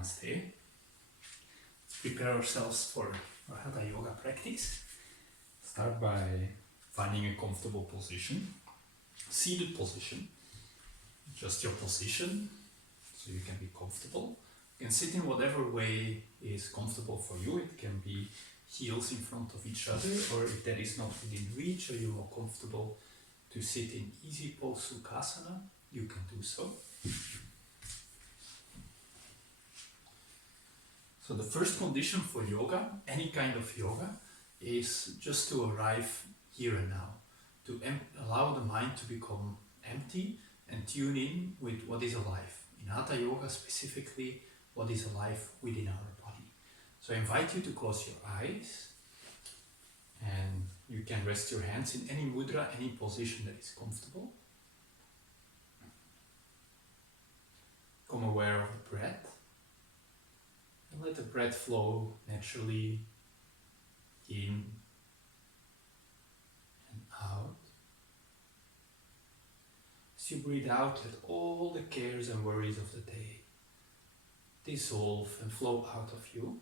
Namaste. Prepare ourselves for our Hatha yoga practice. Start by finding a comfortable position, seated position. Adjust your position so you can be comfortable. You can sit in whatever way is comfortable for you. It can be heels in front of each other, or if that is not within reach or you are comfortable to sit in easy pose Sukhasana, you can do so. So the first condition for yoga, any kind of yoga, is just to arrive here and now, to allow the mind to become empty and tune in with what is alive. In Hatha yoga specifically, what is alive within our body. So I invite you to close your eyes, and you can rest your hands in any mudra, any position that is comfortable. Become aware of the breath. And let the breath flow naturally in and out. As you breathe out, let all the cares and worries of the day dissolve and flow out of you.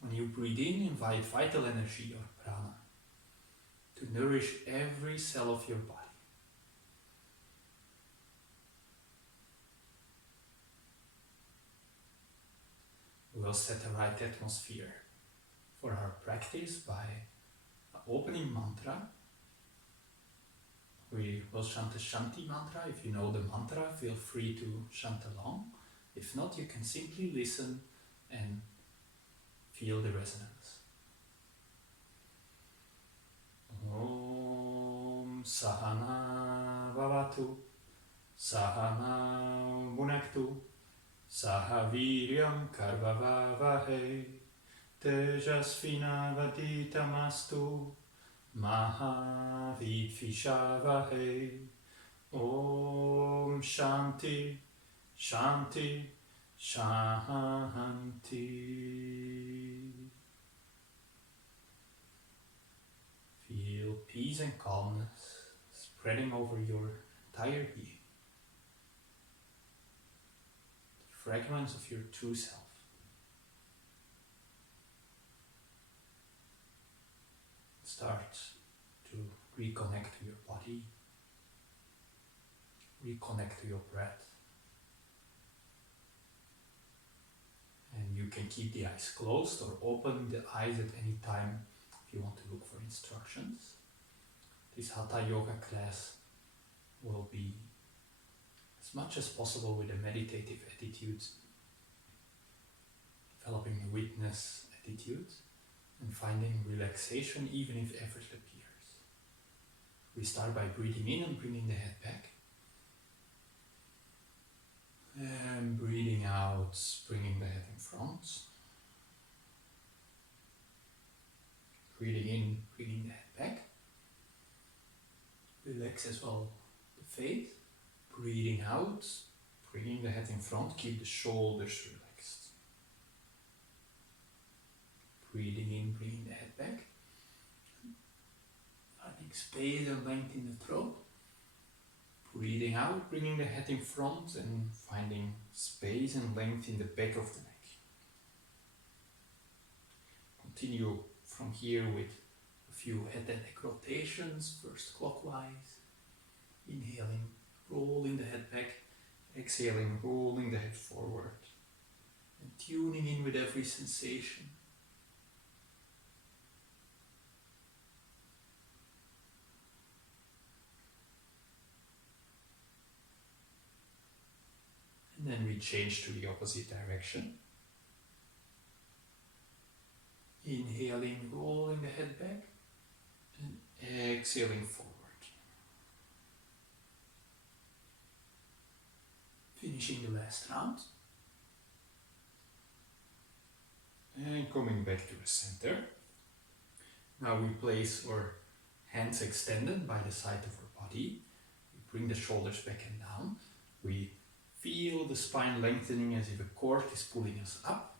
When you breathe in, invite vital energy or prana to nourish every cell of your body. We will set the right atmosphere for our practice by an opening mantra. We will chant the Shanti mantra. If you know the mantra, feel free to chant along. If not, you can simply listen and feel the resonance. Om Sahana Bhavatu Sahana Bhunaktu Saha Viryam Karvavavahe Tejasvinavaditamastu Mahavidvishavahe. Om Shanti Shanti Shanti. Feel peace and calmness spreading over your entire being. Fragments of your true self. Start to reconnect to your body, reconnect to your breath. And you can keep the eyes closed or open the eyes at any time if you want to look for instructions. This Hatha yoga class will be as much as possible with a meditative attitude, developing a witness attitude, and finding relaxation even if effort appears. We start by breathing in and bringing the head back. And breathing out, bringing the head in front. Breathing in, bringing the head back. Relax as well the face. Breathing out, bringing the head in front, keep the shoulders relaxed. Breathing in, bringing the head back. Finding space and length in the throat. Breathing out, bringing the head in front and finding space and length in the back of the neck. Continue from here with a few head and neck rotations, first clockwise. Inhaling, rolling the head back, exhaling, rolling the head forward, and tuning in with every sensation. And then we change to the opposite direction. Inhaling, rolling the head back, and exhaling forward. Finishing the last round. And coming back to the center. Now we place our hands extended by the side of our body. We bring the shoulders back and down. We feel the spine lengthening as if a cord is pulling us up.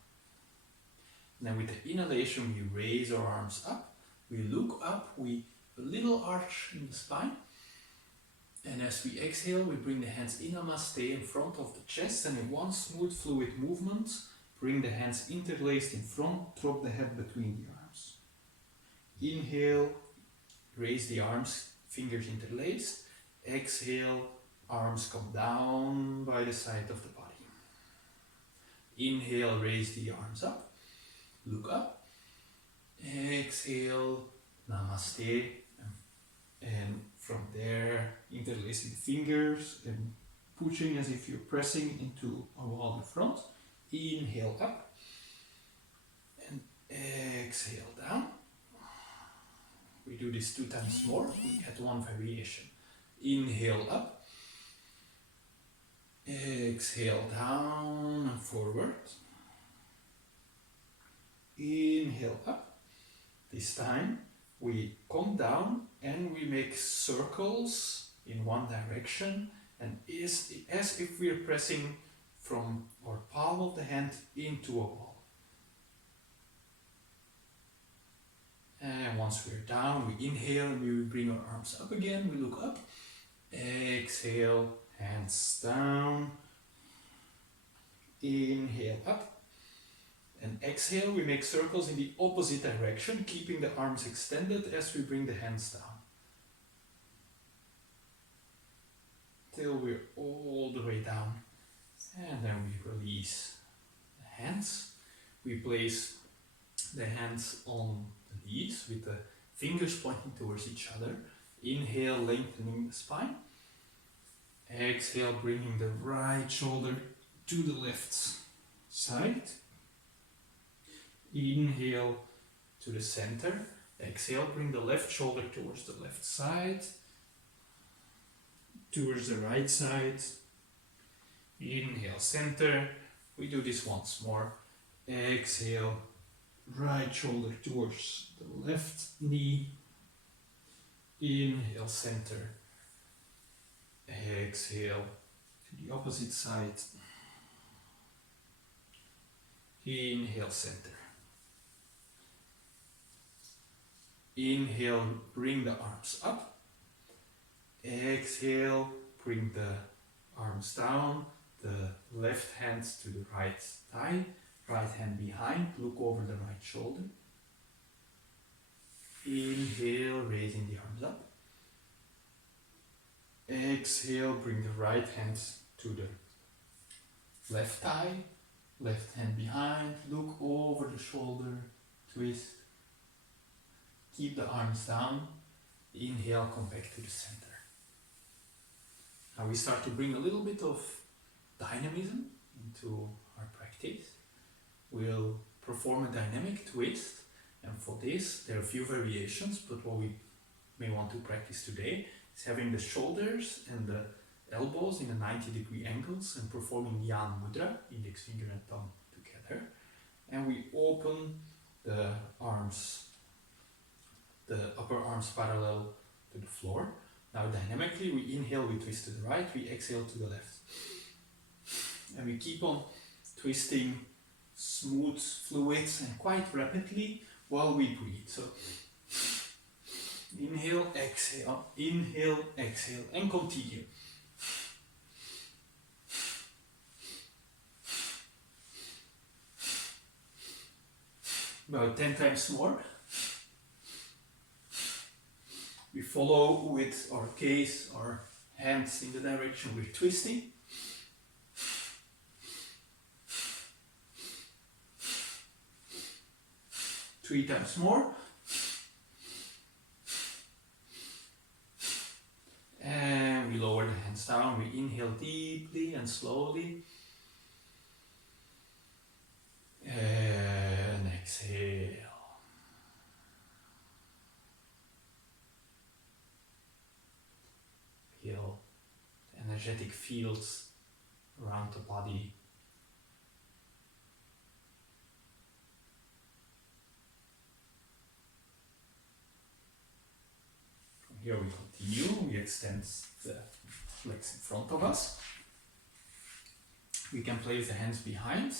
And then with the inhalation, we raise our arms up. We look up, we a little arch in the spine. And as we exhale, we bring the hands in Namaste in front of the chest, and in one smooth, fluid movement, bring the hands interlaced in front, drop the head between the arms. Inhale, raise the arms, fingers interlaced. Exhale, arms come down by the side of the body. Inhale, raise the arms up, look up. Exhale, Namaste. And from there, interlacing the fingers and pushing as if you're pressing into a wall in front. Inhale up and exhale down. We do this 2 times more. We add one variation. Inhale up. Exhale down and forward. Inhale up. This time we come down and we make circles in one direction, and as if we are pressing from our palm of the hand into a wall. And once we're down, we inhale and we bring our arms up again. We look up. Exhale, hands down. Inhale up. And exhale, we make circles in the opposite direction, keeping the arms extended as we bring the hands down. Till we're all the way down. And then we release the hands. We place the hands on the knees with the fingers pointing towards each other. Inhale, lengthening the spine. Exhale, bringing the right shoulder to the left side. Inhale to the center. Exhale, bring the left shoulder towards the left side. Towards the right side. Inhale, center. We do this once more. Exhale, right shoulder towards the left knee. Inhale, center. Exhale to the opposite side. Inhale, center. Inhale, bring the arms up. Exhale, bring the arms down. The left hand to the right thigh. Right hand behind, look over the right shoulder. Inhale, raising the arms up. Exhale, bring the right hand to the left thigh. Left hand behind, look over the shoulder, twist. Keep the arms down. Inhale, come back to the center. Now we start to bring a little bit of dynamism into our practice. We'll perform a dynamic twist, and for this there are a few variations, but what we may want to practice today is having the shoulders and the elbows in a 90-degree angles and performing Yan Mudra, index finger and thumb together. And we open the arms, the upper arms parallel to the floor. Now dynamically we inhale, we twist to the right, we exhale to the left. And we keep on twisting smooth fluids and quite rapidly while we breathe. So inhale, exhale, and continue. About 10 times more. We follow with our gaze, our hands in the direction we're twisting. Three times more. And we lower the hands down. We inhale deeply and slowly. And exhale. Feel the energetic fields around the body. From here we continue. We extend the legs in front of us. We can place the hands behind.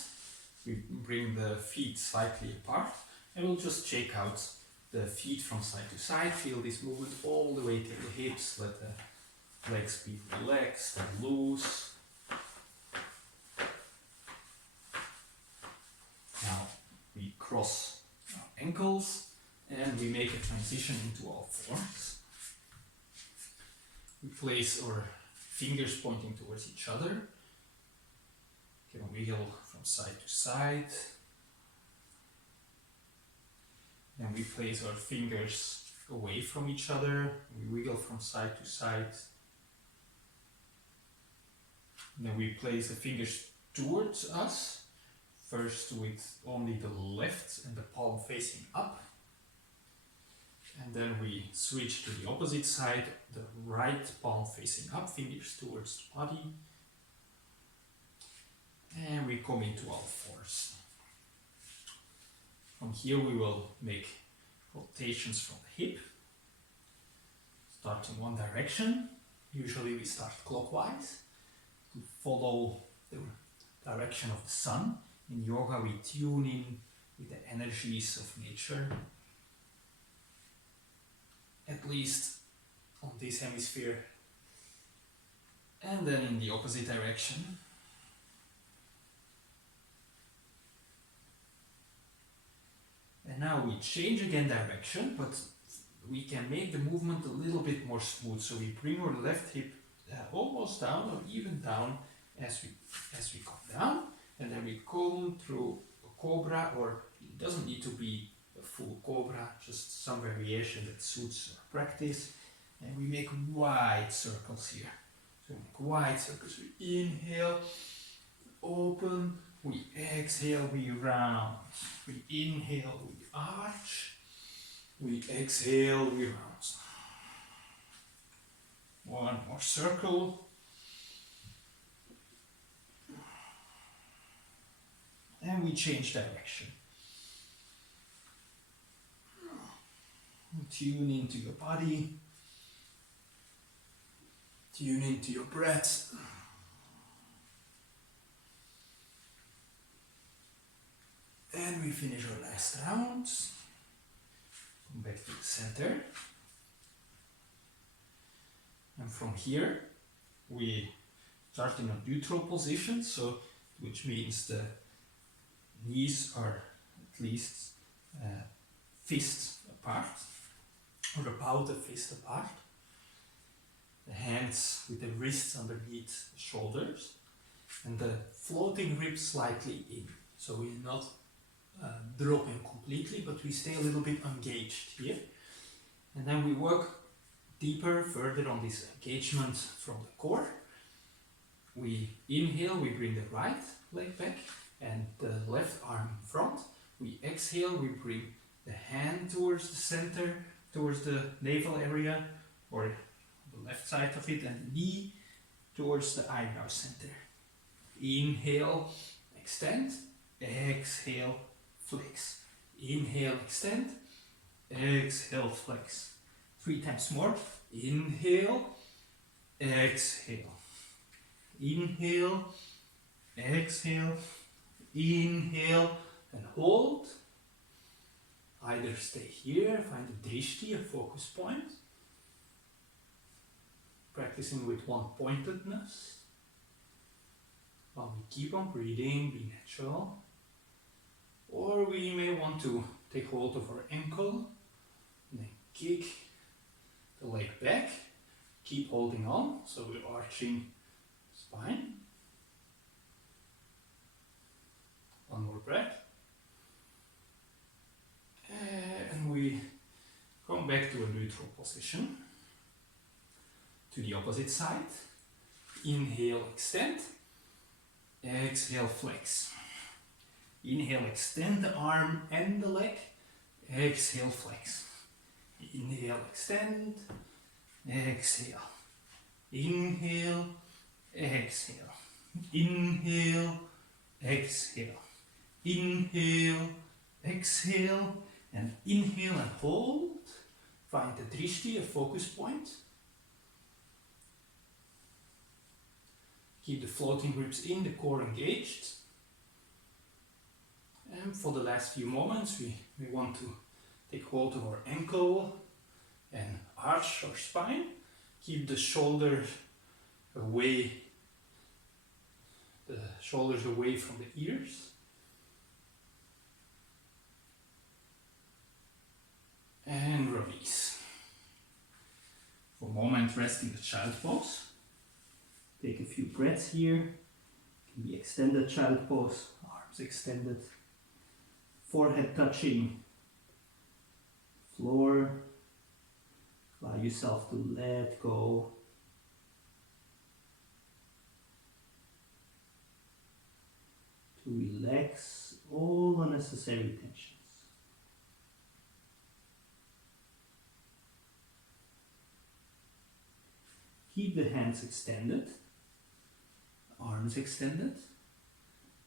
We bring the feet slightly apart, and we'll just shake out the feet from side to side. Feel this movement all the way to the hips. Let the legs be relaxed and loose. Now we cross our ankles and we make a transition into all fours. We place our fingers pointing towards each other. Can wiggle from side to side. Then we place our fingers away from each other. We wiggle from side to side. Then we place the fingers towards us. First with only the left and the palm facing up. And then we switch to the opposite side, the right palm facing up, fingers towards the body. And we come into all fours. From here we will make rotations from the hip. Start in one direction. Usually we start clockwise to follow the direction of the sun. In yoga we tune in with the energies of nature. At least on this hemisphere. And then in the opposite direction. And now we change again direction, but we can make the movement a little bit more smooth. So we bring our left hip almost down or even down as we come down, and then we come through a cobra, or it doesn't need to be a full cobra, just some variation that suits our practice. And we make wide circles here. So we make wide circles. We inhale, open. We exhale, we round. We inhale, we arch. We exhale, we round. One more circle. And we change direction. Tune into your body. Tune into your breath. And we finish our last round. Come back to the center. And from here, we start in a neutral position, so which means the knees are at least fists apart, or about a fist apart. The hands with the wrists underneath the shoulders, and the floating ribs slightly in. So we're not dropping completely, but we stay a little bit engaged here. And then we work deeper, further on this engagement from the core. We inhale, we bring the right leg back and the left arm in front. We exhale, we bring the hand towards the center, towards the navel area, or the left side of it, and knee towards the eyebrow center. Inhale, extend, exhale, flex. Inhale, extend, exhale, flex. 3 times more. Inhale, exhale. Inhale, exhale, inhale, and hold. Either stay here, find a drishti, a focus point. Practicing with one pointedness. While we keep on breathing, be natural. Or we may want to take hold of our ankle, and then kick the leg back, keep holding on, so we're arching spine. One more breath. And we come back to a neutral position. To the opposite side. Inhale, extend. Exhale, flex. Inhale, extend the arm and the leg. Exhale, flex. Inhale, extend. Exhale. Inhale, exhale. Inhale, exhale. Inhale, exhale. And inhale and hold. Find the drishti, a focus point. Keep the floating ribs in, the core engaged. And for the last few moments, we want to take hold of our ankle and arch our spine. Keep the shoulders away from the ears. And release. For a moment, rest in the child pose. Take a few breaths here. Can be extended child pose, arms extended, forehead touching floor. Allow yourself to let go. To relax all unnecessary tensions. Keep the hands extended, arms extended.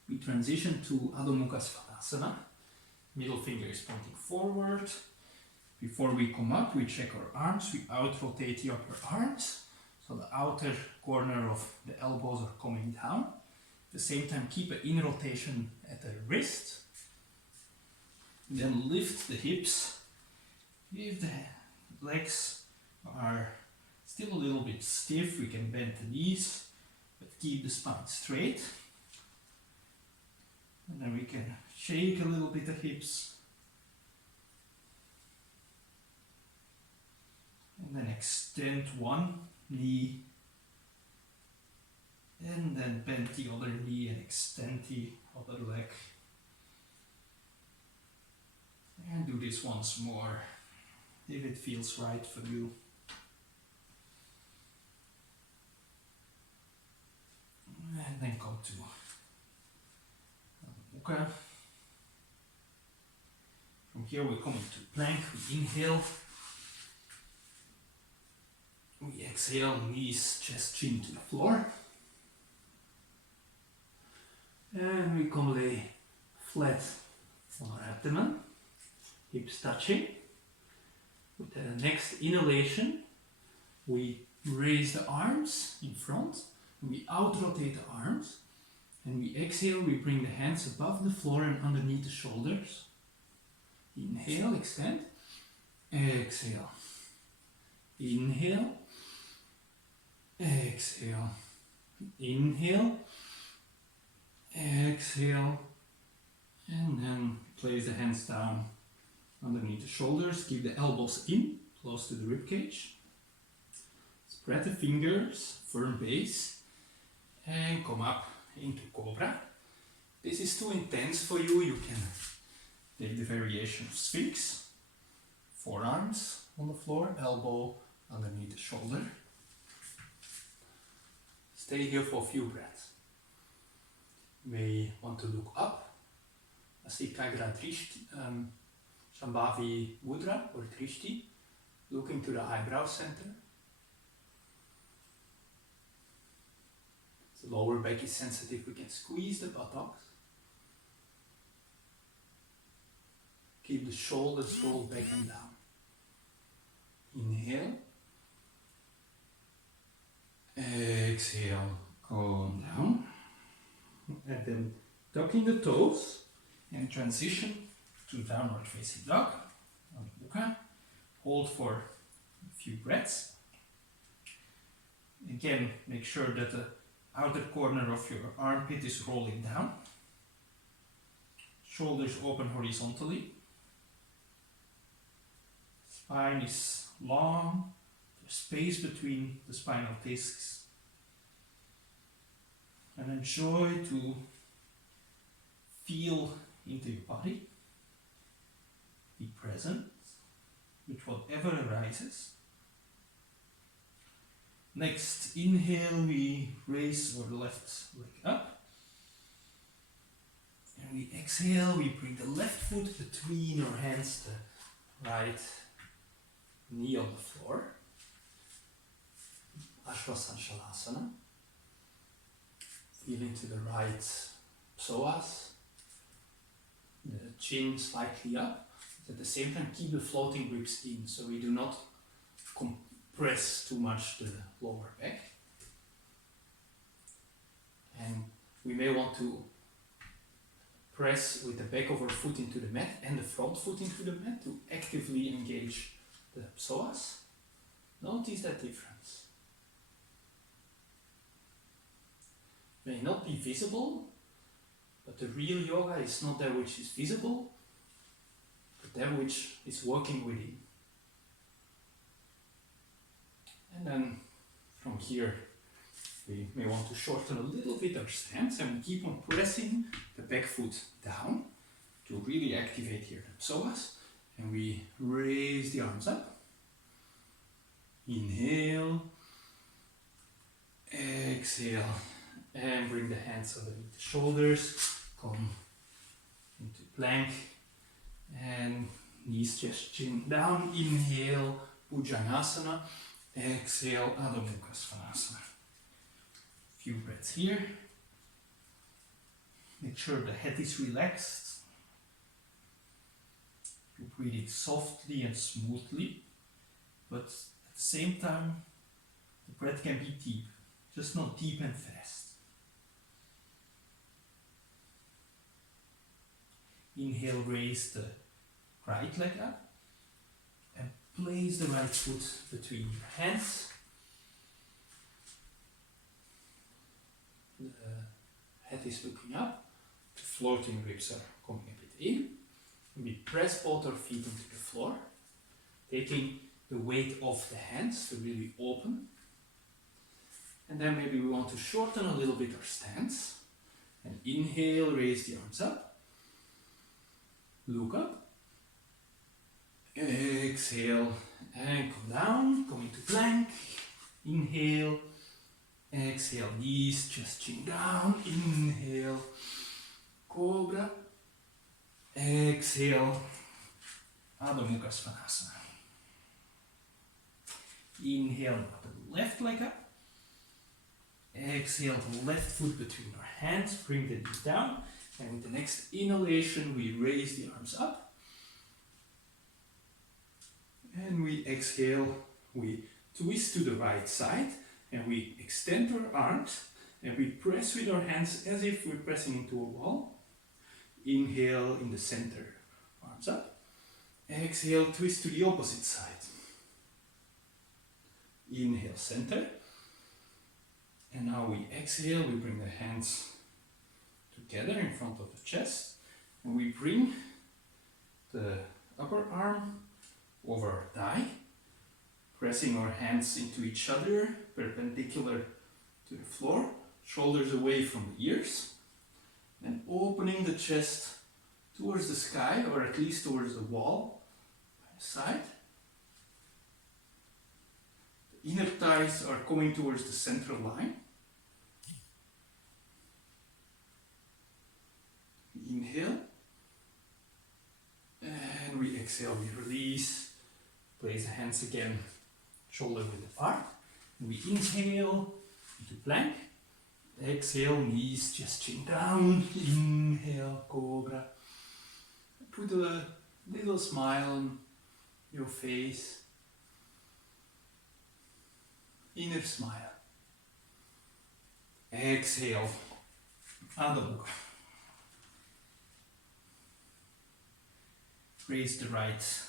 We transition to Adho Mukha Svanasana. Middle finger is pointing forward. Before we come up, we check our arms. We out-rotate the upper arms. So the outer corner of the elbows are coming down. At the same time, keep an in rotation at the wrist. Then lift the hips. If the legs are still a little bit stiff, we can bend the knees, but keep the spine straight. And then we can shake a little bit the hips. And then extend one knee. And then bend the other knee and extend the other leg. And do this once more, if it feels right for you. And then go to Mukha. From here we come into plank. We inhale. We exhale, knees, chest, chin to the floor. And we come lay flat on our abdomen, hips touching. With the next inhalation, we raise the arms in front. We out-rotate the arms, and we exhale, we bring the hands above the floor and underneath the shoulders. Inhale, extend, exhale. Inhale, exhale. Inhale, exhale, and then place the hands down underneath the shoulders. Keep the elbows in, close to the ribcage. Spread the fingers, firm base. And come up into Cobra. This is too intense for you. You can take the variation of Sphinx. Forearms on the floor, elbow underneath the shoulder. Stay here for a few breaths. You may want to look up. Asikagra Drishti, Shambhavi Mudra or Drishti. Looking to the eyebrow center. The lower back is sensitive, we can squeeze the buttocks. Keep the shoulders rolled back and down. Inhale. Exhale, go down. And then tucking the toes and transition to downward facing dog. Hold for a few breaths. Again, make sure that the outer corner of your armpit is rolling down. Shoulders open horizontally. Spine is long. There's space between the spinal discs. And enjoy to feel into your body. Be present with whatever arises. Next, inhale, we raise our left leg up. And we exhale, we bring the left foot between our hands, the right knee on the floor. Ashwasana. Feel into the right psoas. The chin slightly up. At the same time, keep the floating ribs in, so we do not press too much the lower back. And we may want to press with the back of our foot into the mat and the front foot into the mat to actively engage the psoas. Notice that difference. may not be visible, but the real yoga is not that which is visible, but that which is working within. And then from here, we may want to shorten a little bit our stance, and we keep on pressing the back foot down to really activate here the psoas. And we raise the arms up. Inhale. Exhale. And bring the hands underneath the shoulders. Come into plank. And knees just chin down. Inhale. Bhujangasana. Exhale. Adho Mukha Svanasana. Few breaths here. Make sure the head is relaxed. You breathe it softly and smoothly, but at the same time, the breath can be deep, just not deep and fast. Inhale, raise the right leg up and place the right foot between your hands. The head is looking up, the floating ribs are coming a bit in. We press both our feet onto the floor, taking the weight off the hands to really open. And then maybe we want to shorten a little bit our stance. And inhale, raise the arms up. Look up. Exhale and come down, come into plank. Inhale. Exhale, knees just chin down. Inhale. Cobra. Exhale, Adho Mukha Svanasana. Inhale, the left leg up. Exhale, the left foot between our hands. Bring the knees down. And with the next inhalation, we raise the arms up. And we exhale, we twist to the right side. And we extend our arms. And we press with our hands as if we're pressing into a wall. Inhale in the center, arms up. Exhale, twist to the opposite side. Inhale, center. And now we exhale, we bring the hands together in front of the chest. And we bring the upper arm over our thigh, pressing our hands into each other, perpendicular to the floor, shoulders away from the ears. And opening the chest towards the sky, or at least towards the wall by the side. The inner thighs are coming towards the central line. Inhale. And we exhale, we release. Place the hands again, shoulder width apart. And we inhale into plank. Exhale, knees just chin down. Inhale, cobra. Put a little smile on your face. Inner smile. Exhale, Adho Mukha. Raise the right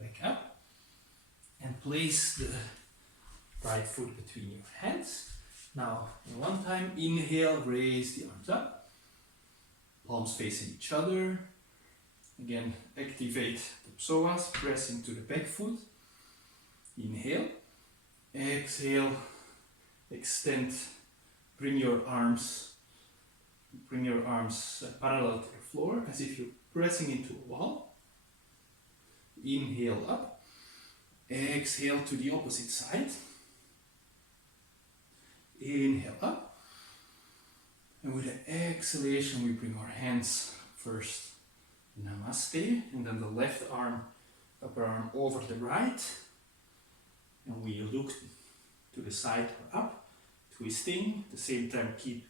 leg up and place the right foot between your hands. Now, in one time, inhale, raise the arms up, palms facing each other. Again, activate the psoas, press into the back foot. Inhale, exhale, extend, bring your arms parallel to the floor as if you're pressing into a wall. Inhale up, exhale to the opposite side. Inhale up, and with the exhalation we bring our hands first namaste, and then the left arm, upper arm over the right, and we look to the side or up, twisting. At the same time keep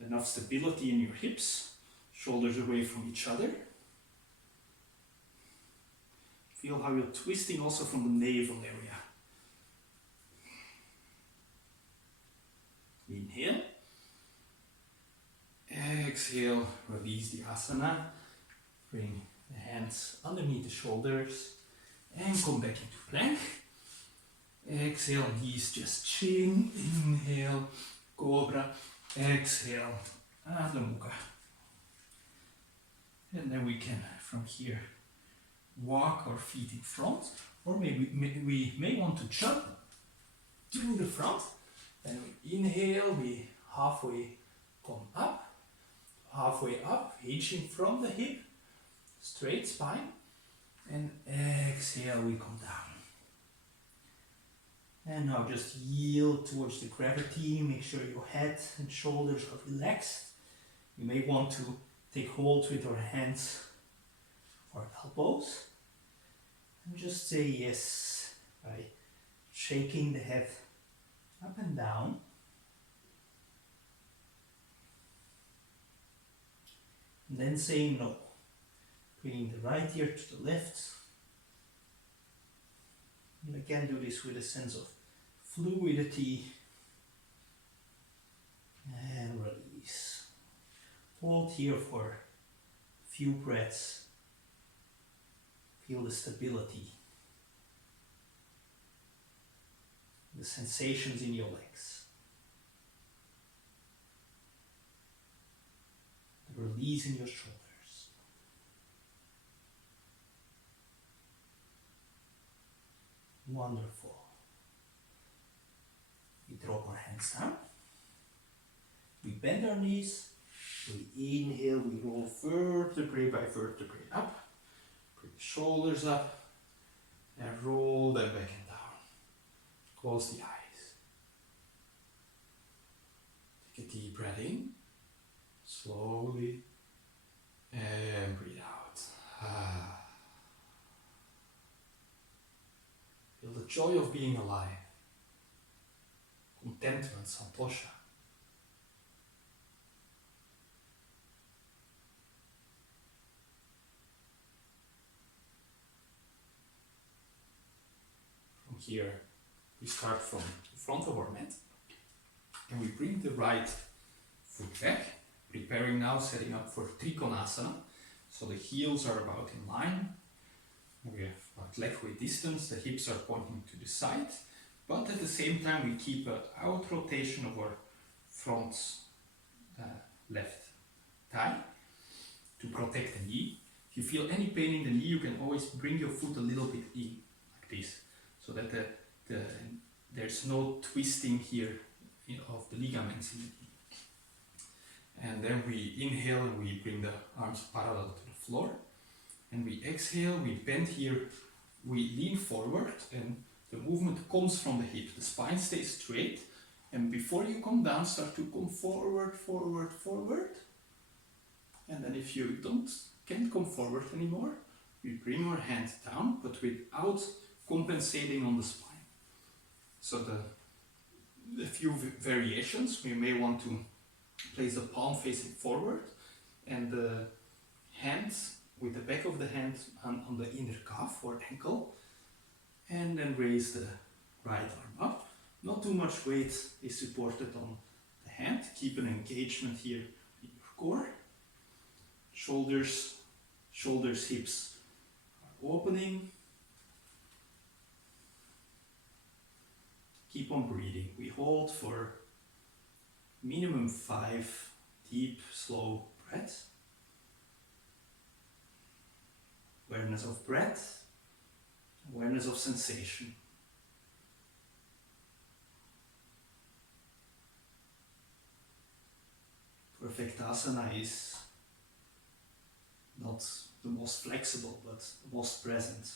enough stability in your hips, shoulders away from each other. Feel how you're twisting also from the navel area. Inhale. Exhale, release the asana. Bring the hands underneath the shoulders and come back into plank. Exhale, knees just chin. Inhale, cobra. Exhale, Adho Mukha. And then we can, from here, walk our feet in front, or maybe we may want to jump to the front. Then we inhale, we halfway come up, halfway up, hinging from the hip, straight spine, and exhale, we come down. And now just yield towards the gravity, make sure your head and shoulders are relaxed. You may want to take hold with your hands or elbows, and just say yes by shaking the head up and down. And then saying no, bringing the right ear to the left. And again, do this with a sense of fluidity and release. Hold here for a few breaths. Feel the stability, the sensations in your legs, the release in your shoulders. Wonderful. We drop our hands down. We bend our knees. We inhale, we roll vertebrae by vertebrae up. Bring the shoulders up. And roll them back and down. Close the eyes. Take a deep breath in. Slowly. And breathe out. Feel the joy of being alive. Contentment, santosha. From here, we start from the front of our mat. And we bring the right foot back. Preparing now, setting up for Trikonasana. So the heels are about in line. We have about leg weight distance, the hips are pointing to the side, but at the same time we keep an out rotation of our front left thigh to protect the knee. If you feel any pain in the knee, you can always bring your foot a little bit in, like this, so that there's no twisting here of the ligaments in the knee. And then we inhale and we bring the arms parallel to the floor. And we exhale, we bend here, we lean forward, and the movement comes from the hip. The spine stays straight, and before you come down, start to come forward, forward, forward. And then if you can't come forward anymore, we bring our hand down, but without compensating on the spine. So the few variations, we may want to place the palm facing forward, and the hands with the back of the hand on the inner calf or ankle, and then raise the right arm up. Not too much weight is supported on the hand. Keep an engagement here in your core. Shoulders, hips are opening. Keep on breathing. We hold for minimum 5 deep, slow breaths. Awareness of breath, awareness of sensation. Perfect asana is not the most flexible, but the most present.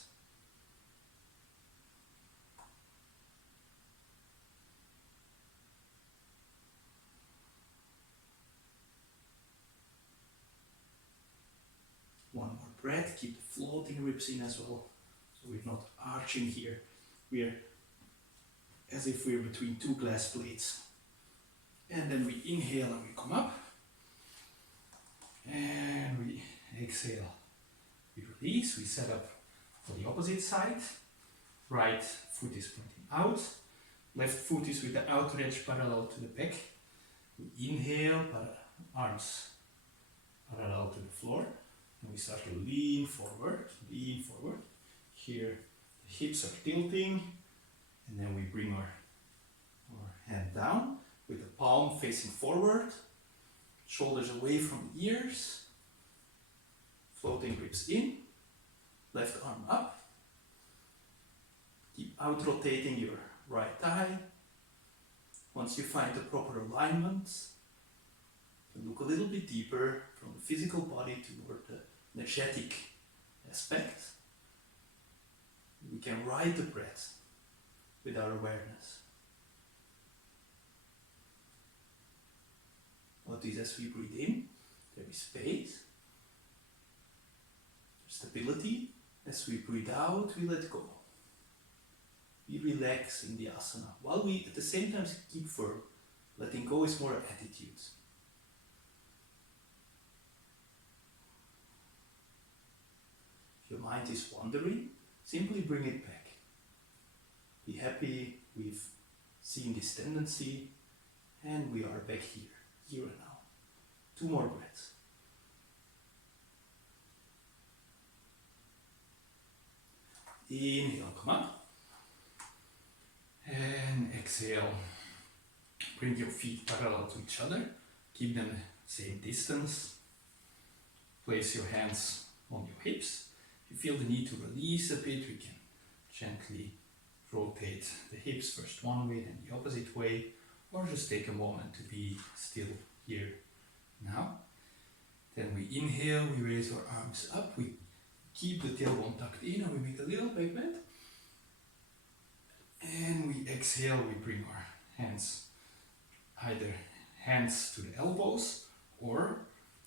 One more breath, keep the floating ribs in as well, so we're not arching here. We're as if we're between two glass plates. And then we inhale and we come up. And we exhale. We release, we set up for the opposite side. Right foot is pointing out. Left foot is with the outer edge parallel to the back. We inhale, arms parallel to the floor. And we start to lean forward, lean forward. Here the hips are tilting. And then we bring our hand down with the palm palm facing forward, shoulders away from the ears, floating ribs in, left arm up. Keep out rotating your right thigh. Once you find the proper alignment, you can look a little bit deeper from the physical body toward the energetic aspect. We can ride the breath with our awareness. Notice as we breathe in, there is space, stability. As we breathe out, we let go. We relax in the asana, while we at the same time keep firm. Letting go is more attitude. If your mind is wandering, simply bring it back. Be happy we've seen this tendency, and we are back here and now. 2 more breaths. Inhale, come up. And exhale. Bring your feet parallel to each other. Keep them the same distance. Place your hands on your hips. If you feel the need to release a bit, we can gently rotate the hips first one way, then the opposite way, or just take a moment to be still here now. Then we inhale, we raise our arms up, we keep the tailbone tucked in, and we make a little back bend. And we exhale, we bring our hands, either hands to the elbows or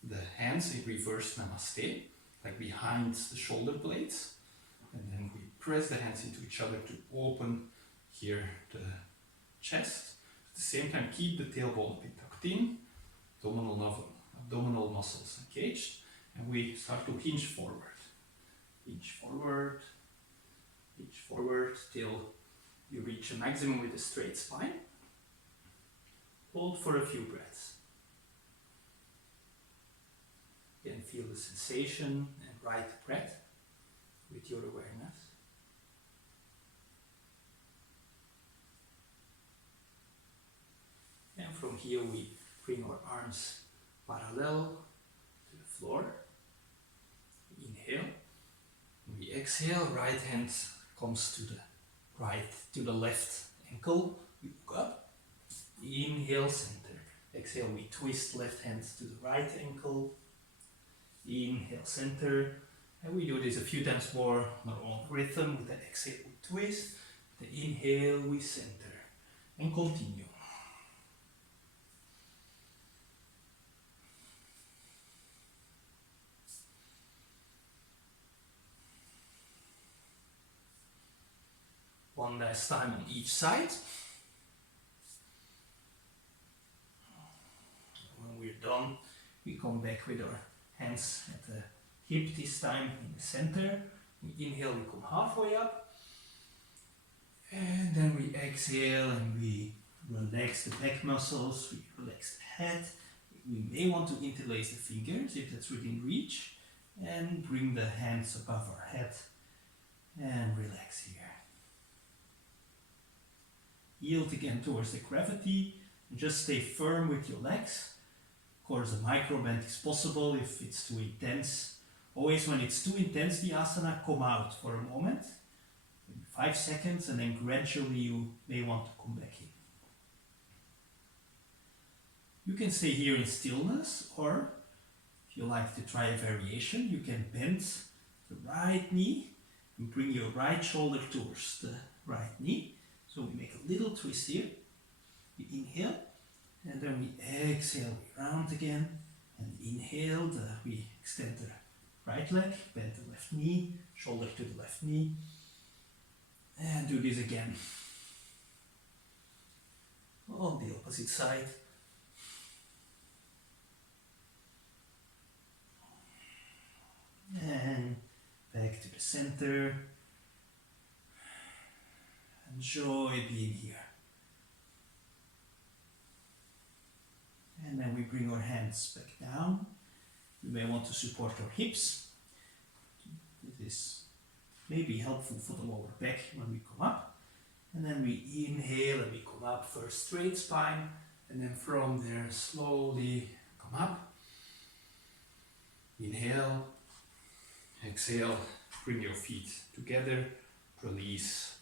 the hands in reverse namaste, like behind the shoulder blades. And then we press the hands into each other to open here the chest. At the same time, keep the tailbone a bit tucked in, abdominal muscles engaged, and we start to hinge forward. Hinge forward till you reach a maximum with a straight spine. Hold for a few breaths. Again, feel the sensation and ride the breath with your awareness. And from here we bring our arms parallel to the floor. Inhale. We exhale, right hand comes to the left ankle. We look up. Inhale, center. Exhale, we twist left hand to the right ankle. Inhale, center. And we do this a few times more on our own rhythm. With the exhale, we twist. The inhale, we center. And continue. One last time on each side. When we're done, we come back with our hands at the hip this time in the center. We inhale, we come halfway up. And then we exhale and we relax the back muscles, we relax the head. We may want to interlace the fingers if that's within reach. And bring the hands above our head and relax here. Yield again towards the gravity and just stay firm with your legs. Of course, a micro bend is possible if it's too intense. Always when it's too intense, the asana, come out for a moment, maybe 5 seconds, and then gradually you may want to come back in. You can stay here in stillness, or if you like to try a variation, you can bend the right knee and bring your right shoulder towards the right knee. So we make a little twist here. We inhale, and then we exhale, we round again, and inhale, we extend the right leg, bend the left knee, shoulder to the left knee, and do this again. On the opposite side. And back to the center. Enjoy being here. And then we bring our hands back down. We may want to support our hips. This may be helpful for the lower back when we come up. And then we inhale and we come up for a straight spine. And then from there, slowly come up. Inhale, exhale, bring your feet together, release.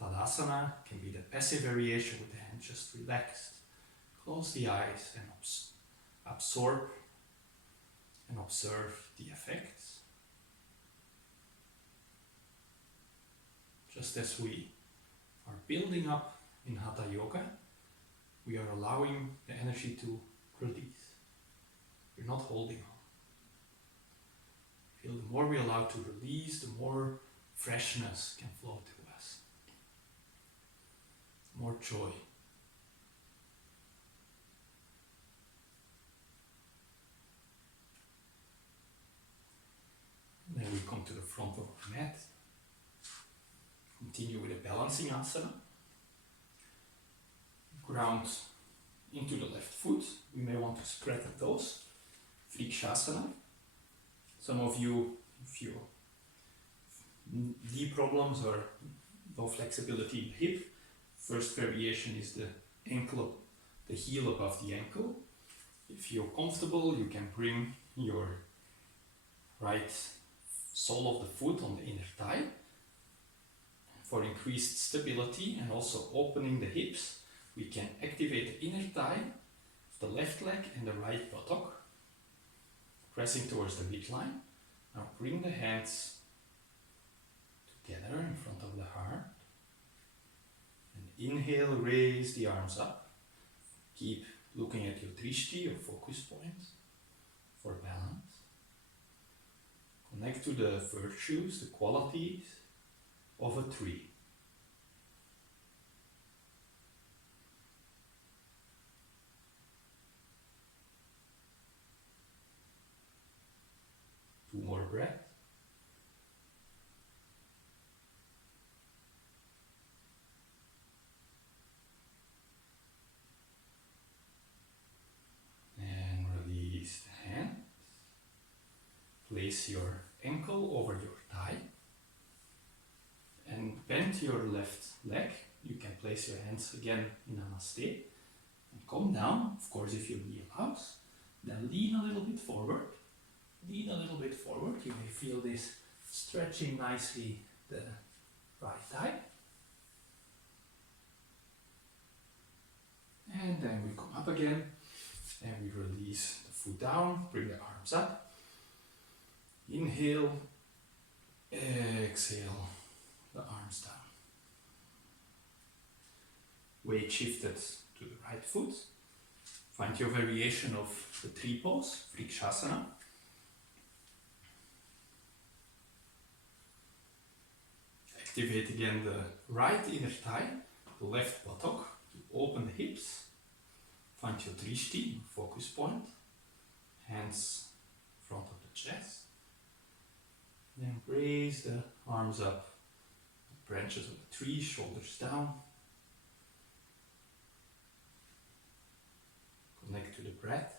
Tadasana can be the passive variation with the hand just relaxed. Close the eyes and absorb and observe the effects. Just as we are building up in Hatha Yoga, we are allowing the energy to release. We're not holding on. Feel the more we allow to release, the more freshness can flow to us. More joy. And then we come to the front of our mat. Continue with a balancing asana. Ground into the left foot. We may want to spread the toes. Vrikshasana. Some of you, if you have knee problems or no flexibility in the hip, first variation is the ankle, the heel above the ankle. If you're comfortable, you can bring your right sole of the foot on the inner thigh for increased stability and also opening the hips. We can activate the inner thigh, the left leg and the right buttock, pressing towards the midline. Now bring the hands together in front of the heart. And inhale, raise the arms up. Keep looking at your drishti, your focus point, for balance. Connect to the virtues, the qualities of a tree. Two more breaths. And release the hand. Place your ankle over your thigh. And bend your left leg. You can place your hands again in Namaste. And come down, of course, if your knee allows. Then lean a little bit forward. Lean a little bit forward. You may feel this stretching nicely the right thigh. And then we come up again and we release the foot down, bring the arms up. Inhale, exhale, the arms down. Weight shifted to the right foot. Find your variation of the tree pose, Vrikshasana. Activate again the right inner thigh, the left buttock to open the hips. Find your drishti, focus point. Hands in front of the chest. Then raise the arms up, the branches of the tree, shoulders down. Connect to the breath.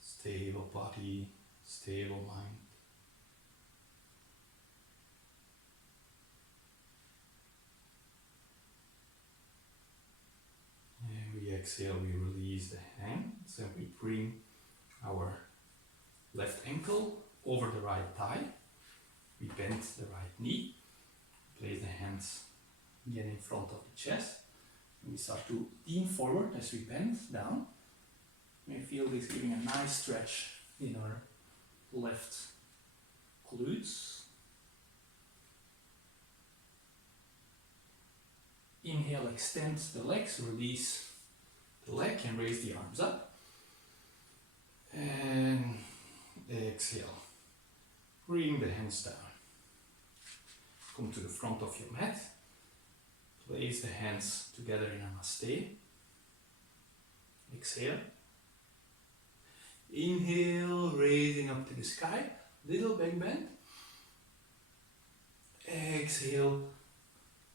Stable body, stable mind. And we exhale, we release the hands and we bring our left ankle over the right thigh. We bend the right knee. Place the hands again in front of the chest. And we start to lean forward as we bend down. You may feel this giving a nice stretch in our left glutes. Inhale, extend the legs, release the leg and raise the arms up. And exhale, bring the hands down. Come to the front of your mat. Place the hands together in Namaste. Exhale. Inhale, raising up to the sky, little back bend. Exhale,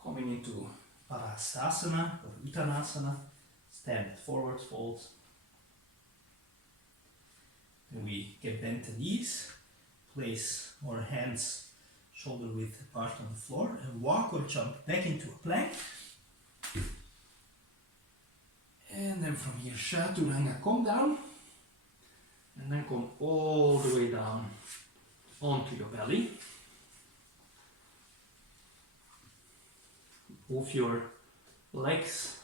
coming into Parasasana or Uttanasana, stand forward fold. Then we get bent the knees, place our hands shoulder width apart on the floor, and walk or jump back into a plank. And then from here, Chaturanga, come down. And then come all the way down onto your belly. Move your legs,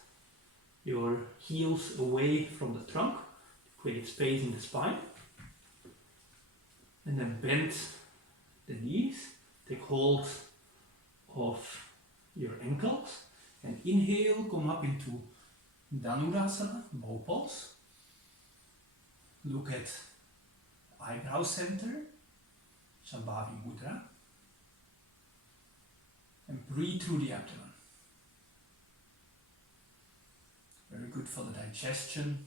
your heels away from the trunk to create space in the spine. And then bend the knees, take hold of your ankles, and inhale, come up into Dhanurasana, bow pose. Look at eyebrow center, Shambhavi Mudra, and breathe through the abdomen. Very good for the digestion,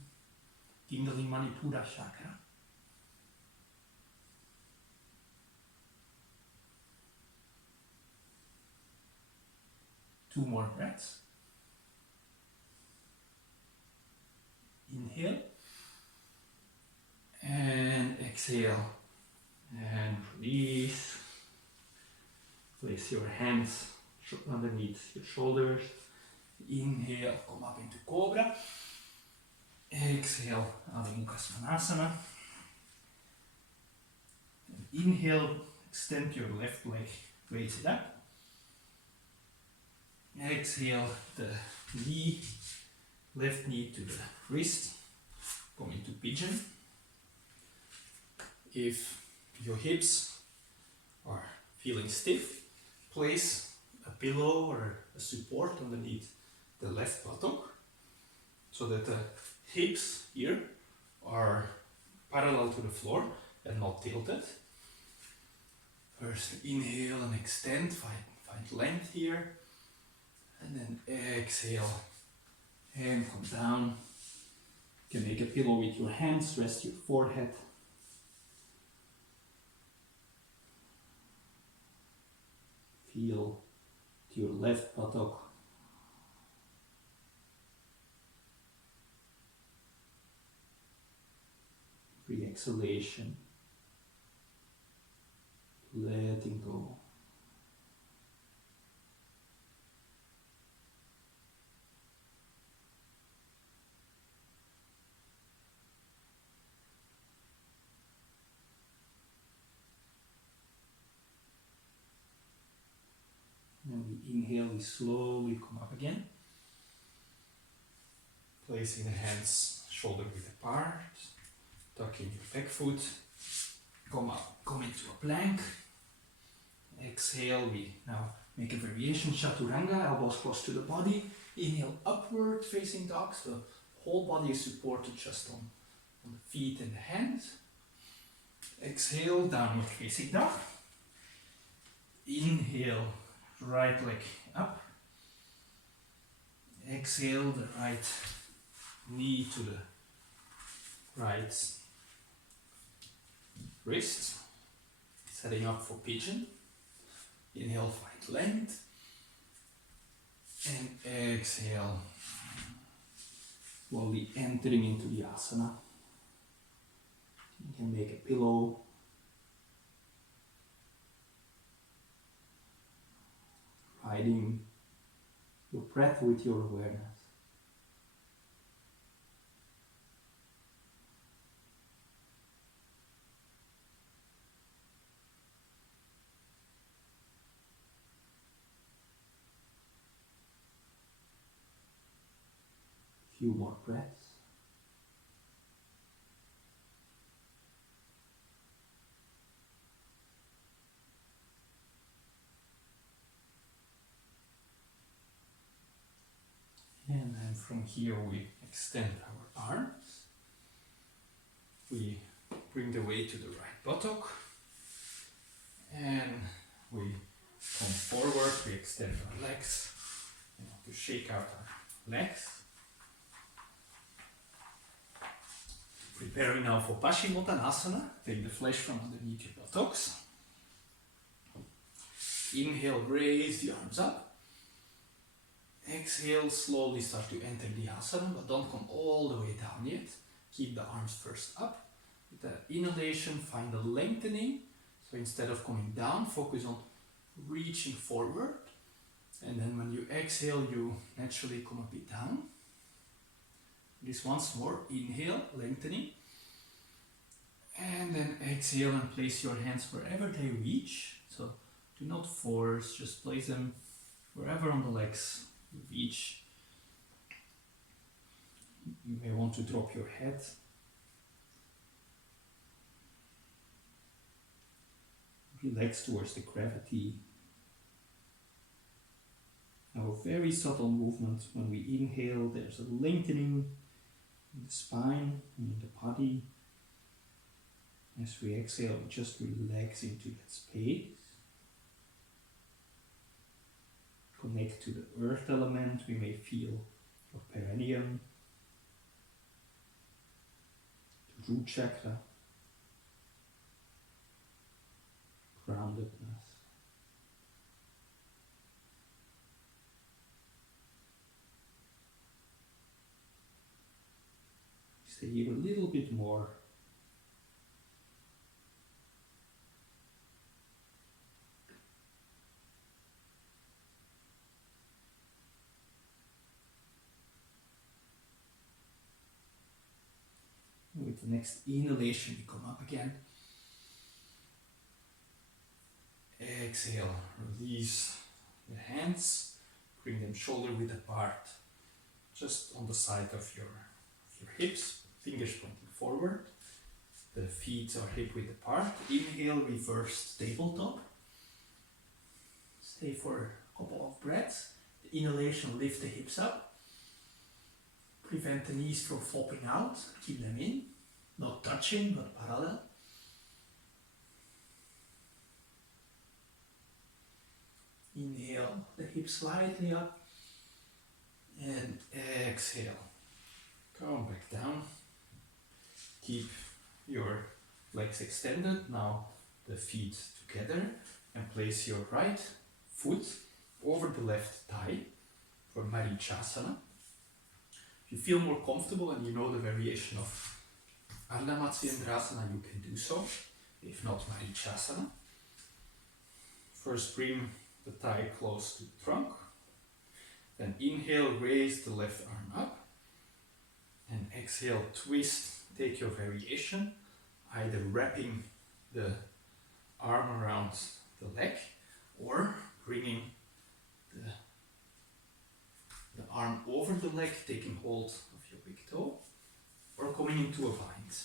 tingling Manipura chakra. Two more breaths. Inhale and exhale and release. Place your hands underneath your shoulders. Inhale, come up into Cobra. Exhale, Adho Mukha Svanasana. And inhale, extend your left leg, raise it up. Exhale, the knee, left knee to the wrist, come into pigeon. If your hips are feeling stiff, place a pillow or a support underneath the left buttock so that the hips here are parallel to the floor and not tilted. First inhale and extend, find length here. And then exhale and come down. You can make a pillow with your hands, rest your forehead. Feel to your left buttock. Free exhalation. Letting go. And we inhale, we slowly come up again. Placing the hands shoulder width apart. Tuck in your back foot. Come up, come into a plank. Exhale, we now make a variation, Chaturanga, elbows close to the body. Inhale, upward facing dog, so the whole body is supported just on the feet and the hands. Exhale, downward facing dog. Inhale, right leg up. Exhale, the right knee to the right wrist. Setting up for pigeon. Inhale, find length. And exhale, slowly entering into the asana. You can make a pillow. Riding your breath with your awareness. Few more breaths. And then from here we extend our arms. We bring the weight to the right buttock. And we come forward, we extend our legs. To shake out our legs. Preparing now for Paschimottanasana. Take the flesh from underneath your buttocks. Inhale, raise the arms up. Exhale, slowly start to enter the asana, but don't come all the way down yet. Keep the arms first up. With the inhalation, find the lengthening. So instead of coming down, focus on reaching forward. And then when you exhale, you naturally come a bit down. This once more, inhale, lengthening. And then exhale and place your hands wherever they reach. So do not force, just place them wherever on the legs you reach. You may want to drop your head. Relax towards the gravity. Now a very subtle movement. When we inhale, there's a lengthening in the spine and in the body. As we exhale, we just relax into that space. Connect to the earth element. We may feel your perineum, the root chakra, groundedness. Stay here a little bit more. With the next inhalation, we come up again. Exhale, release the hands, bring them shoulder width apart, just on the side of your hips, fingers pointing forward. The feet are hip width apart. Inhale, reverse tabletop. Stay for a couple of breaths. The inhalation, lift the hips up. Prevent the knees from flopping out, keep them in, not touching but parallel. Inhale, the hips slightly up, and exhale. Come back down. Keep your legs extended, now the feet together, and place your right foot over the left thigh for Marichasana. If you feel more comfortable and you know the variation of Ardha Matsyendrasana, you can do so. If not, Marichasana. First, bring the thigh close to the trunk. Then inhale, raise the left arm up. And exhale, twist, take your variation, either wrapping the arm around the leg or bringing the arm over the leg, taking hold of your big toe, or coming into a bind.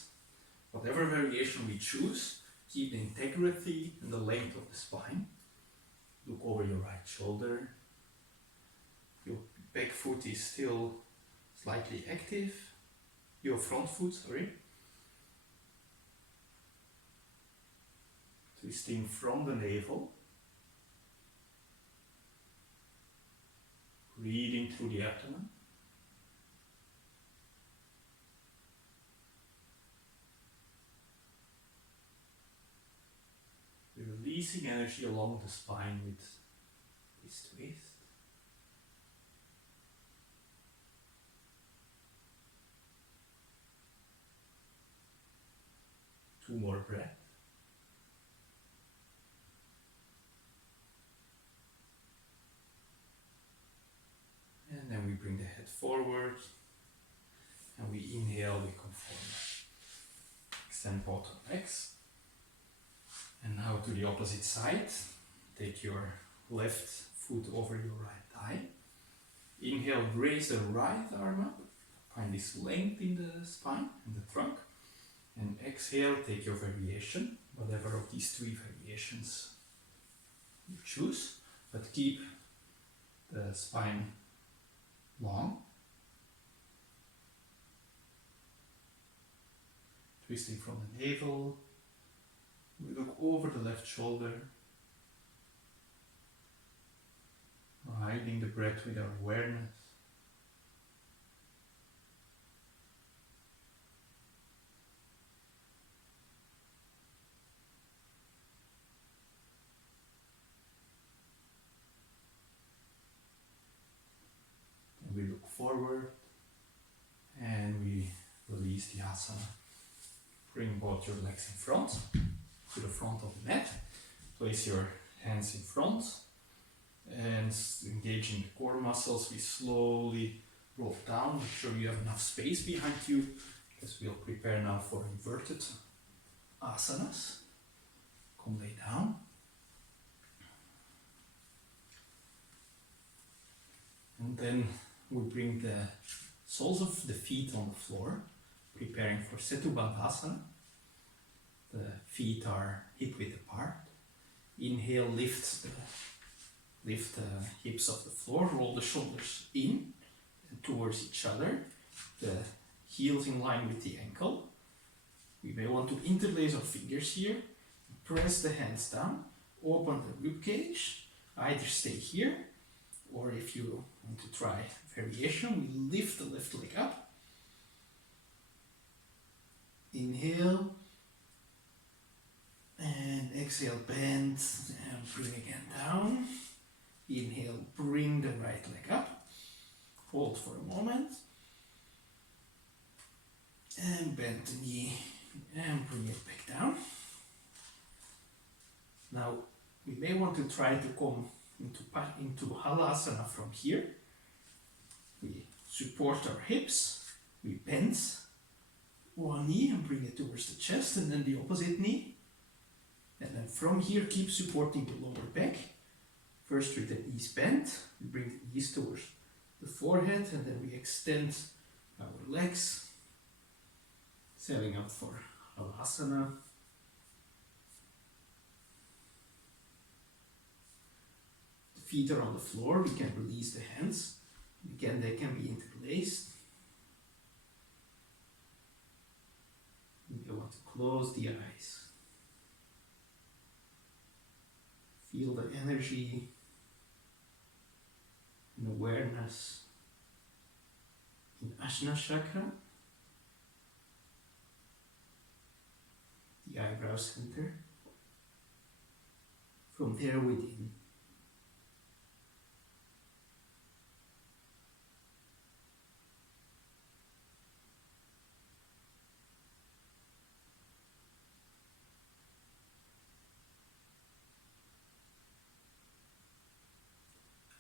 Whatever variation we choose, keep the integrity and the length of the spine. Look over your right shoulder. Your back foot is still slightly active. Your front foot, twisting from the navel. Breathing through the abdomen. Releasing energy along the spine with this twist. Two more breaths. And then we bring the head forward, and we inhale, we come forward. Extend both legs. And now to the opposite side. Take your left foot over your right thigh. Inhale, raise the right arm up. Find this length in the spine and the trunk. And exhale, take your variation, whatever of these three variations you choose, but keep the spine long. Twisting from the navel. We look over the left shoulder. Riding the breath with our awareness. And we look forward and we release the asana. Bring both your legs in front, to the front of the mat. Place your hands in front, and engaging the core muscles, we slowly roll down. Make sure you have enough space behind you, because we'll prepare now for inverted asanas. Come lay down. And then we bring the soles of the feet on the floor, preparing for Setu Bandhasana. The feet are hip width apart. Inhale, lift the hips off the floor, roll the shoulders in and towards each other, the heels in line with the ankle. We may want to interlace our fingers here, press the hands down, open the rib cage, either stay here, or if you want to try variation, we lift the left leg up. Inhale, and exhale, bend, and bring again down. Inhale, bring the right leg up. Hold for a moment. And bend the knee, and bring it back down. Now, we may want to try to come into Halasana from here. We support our hips, we bend one knee and bring it towards the chest, and then the opposite knee. And then from here, keep supporting the lower back. First with the knees bent, we bring the knees towards the forehead, and then we extend our legs, setting up for Halasana. The feet are on the floor, we can release the hands. Again, they can be interlaced. You want to close the eyes. Feel the energy and awareness in Ajna Chakra, the eyebrow center. From there within.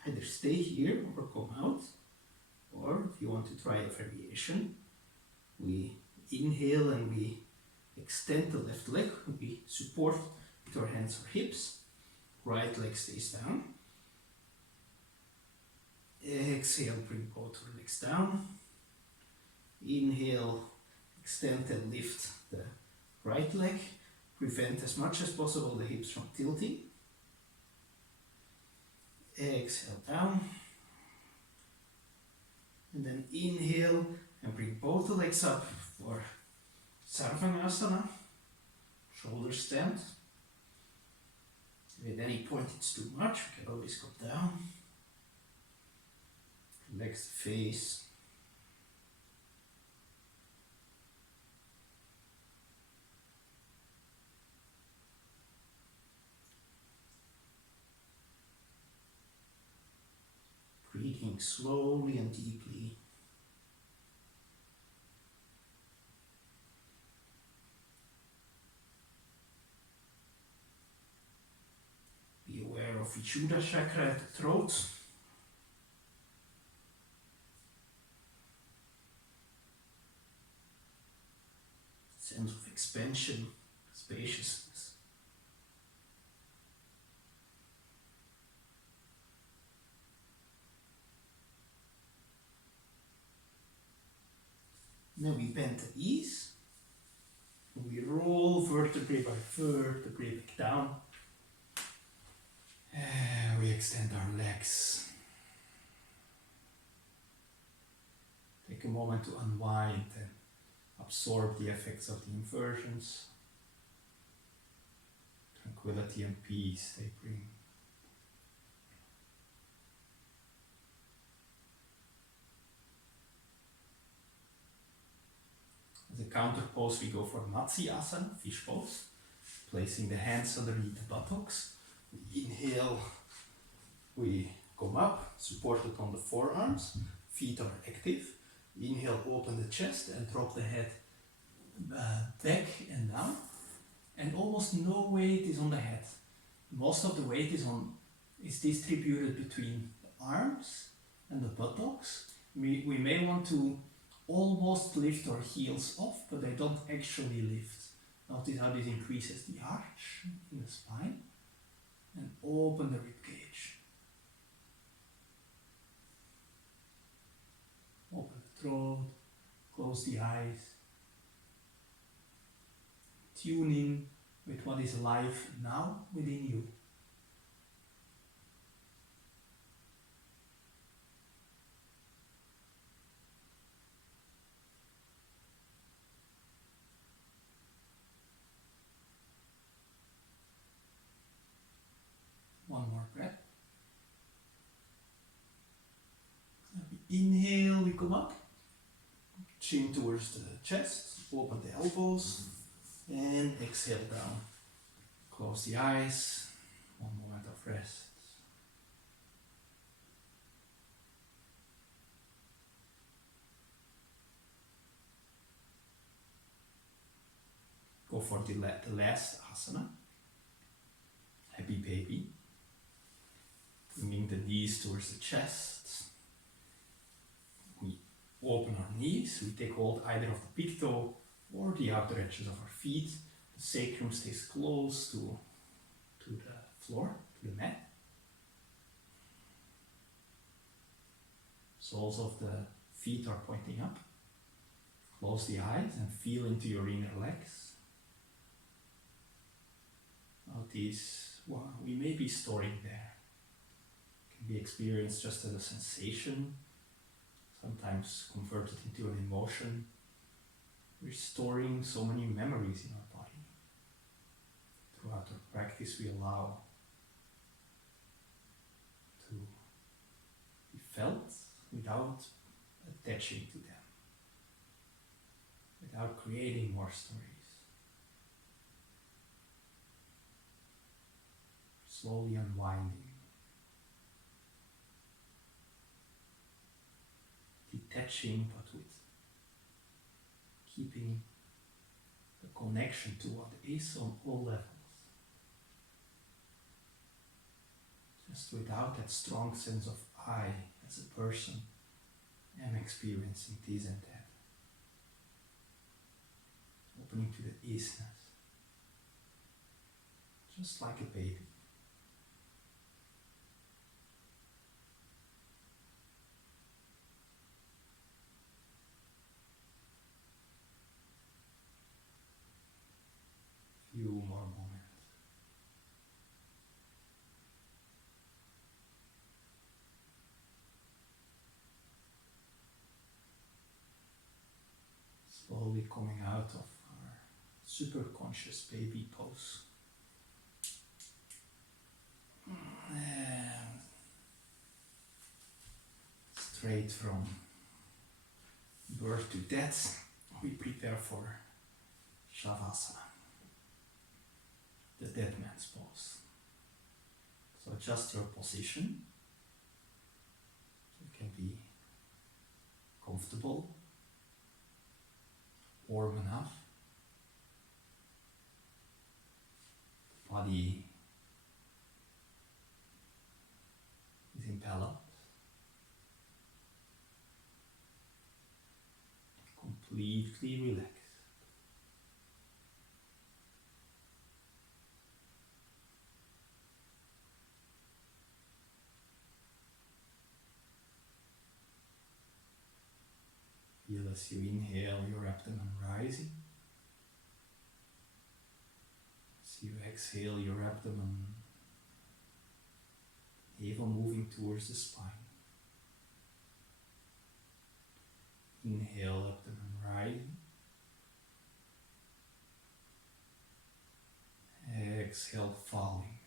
Either stay here or come out, or if you want to try a variation, we inhale and we extend the left leg, we support with our hands or hips, right leg stays down. Exhale, bring both our legs down. Inhale, extend and lift the right leg, prevent as much as possible the hips from tilting. Exhale down, and then inhale and bring both the legs up for Sarvangasana, shoulders stand. If at any point it's too much, we can always go down, relax the face. Breathing slowly and deeply. Be aware of Vishuddha chakra at the throat. Sense of expansion, spaciousness. Then we bend the knees, we roll vertebrae by vertebrae back down, and we extend our legs. Take a moment to unwind and absorb the effects of the inversions, tranquility and peace they bring. As a counter pose, we go for Matsyasana, fish pose, placing the hands underneath the buttocks. We inhale, we come up, supported on the forearms, feet are active. Inhale, open the chest and drop the head back and down. And almost no weight is on the head. Most of the weight is distributed between the arms and the buttocks. We may want to almost lift our heels off, but they don't actually lift. Notice how this increases the arch in the spine, and open the rib cage. Open the throat, close the eyes. Tune in with what is alive now within you. One more breath. Inhale, we come up. Chin towards the chest, open the elbows, and exhale down. Close the eyes. One moment of rest. Go for the last asana. Happy baby. Bringing the knees towards the chest. We open our knees. We take hold either of the big toe or the outer edges of our feet. The sacrum stays close to the floor, to the mat. Soles of the feet are pointing up. Close the eyes and feel into your inner legs. Notice what we may be storing there. It can be experienced just as a sensation, sometimes converted into an emotion. We're storing so many memories in our body. Throughout our practice, we allow to be felt without attaching to them, without creating more stories. Slowly unwinding, detaching, but with keeping the connection to what is on all levels. Just without that strong sense of I as a person am experiencing this and that. Opening to the isness. Just like a baby. Few more moments. Slowly coming out of our super conscious baby pose. And straight from birth to death, we prepare for Shavasana. The dead man's pose. So adjust your position. It can be comfortable, warm enough. The body is enveloped, completely relaxed. Feel as you inhale your abdomen rising. As you exhale your abdomen, navel moving towards the spine. Inhale, abdomen rising. Exhale, falling.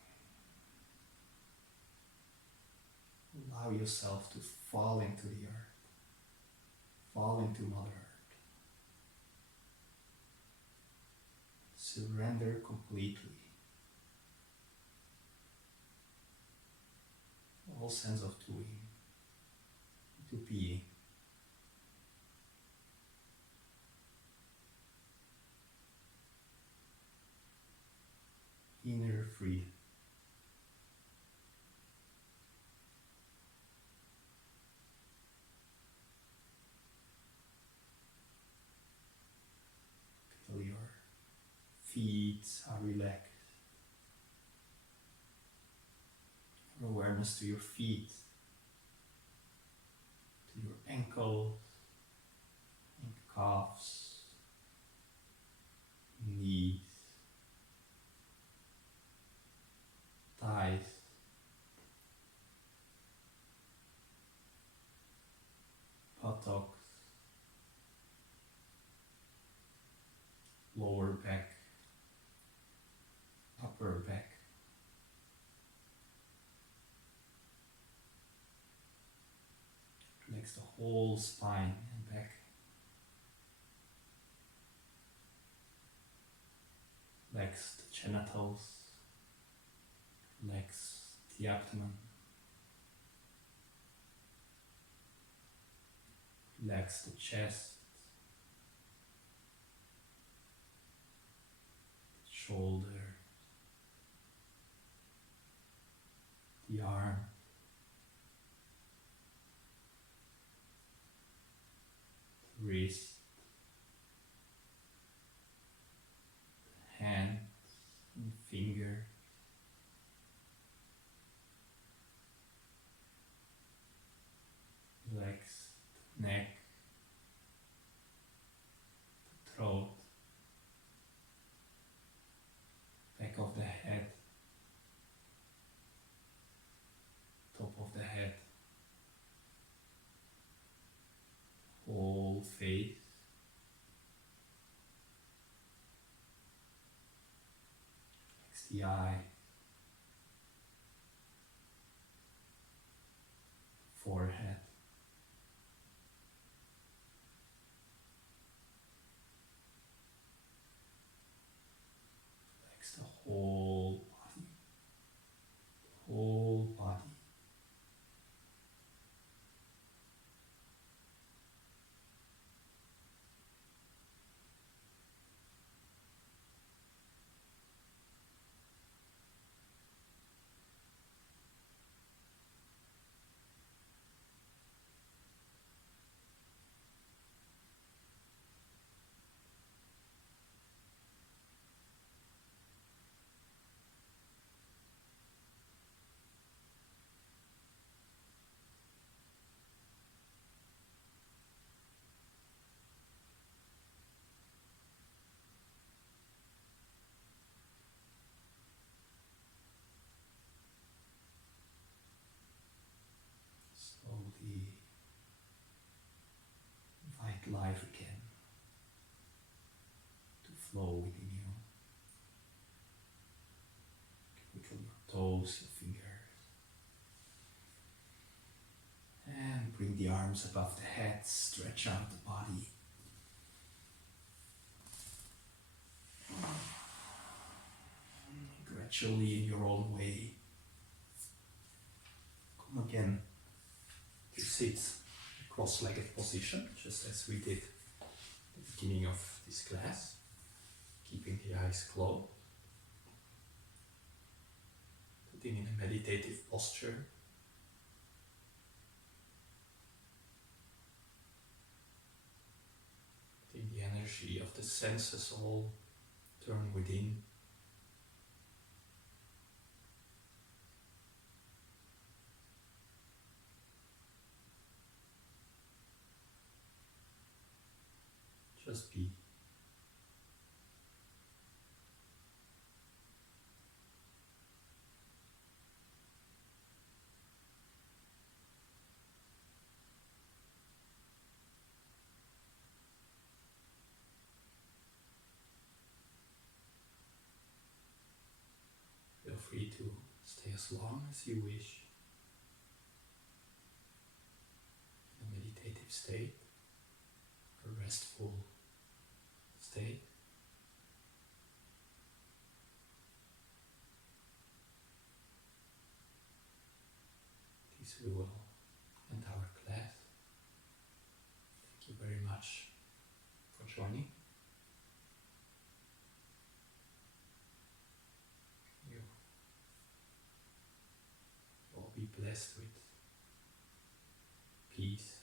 Allow yourself to fall into the earth. Fall into Mother Earth. Surrender completely. All sense of doing, into being. Inner freedom. feet are relaxed. Your awareness to your feet, to your ankles and calves, knees, thighs, buttocks, lower back, upper back. Relax the whole spine and back. Relax the genitals. Relax the abdomen. Relax the chest, shoulder, the arm, the wrist, the hand and finger. Relax the neck, the throat, back of the head, top of the head, whole face, relax the eye, forehead, relax the whole body, whole body. Slowly invite life again to flow within you. Wiggle your toes, your fingers, and bring the arms above the head, stretch out the body. Gradually, in your own way, come again to sit cross-legged position, just as we did at the beginning of this class, keeping the eyes closed, sitting in a meditative posture. Letting the energy of the senses all turn within. Just be. Feel free to stay as long as you wish in a meditative state, a restful state. This we will end our class. Thank you very much for joining. You will be blessed with peace,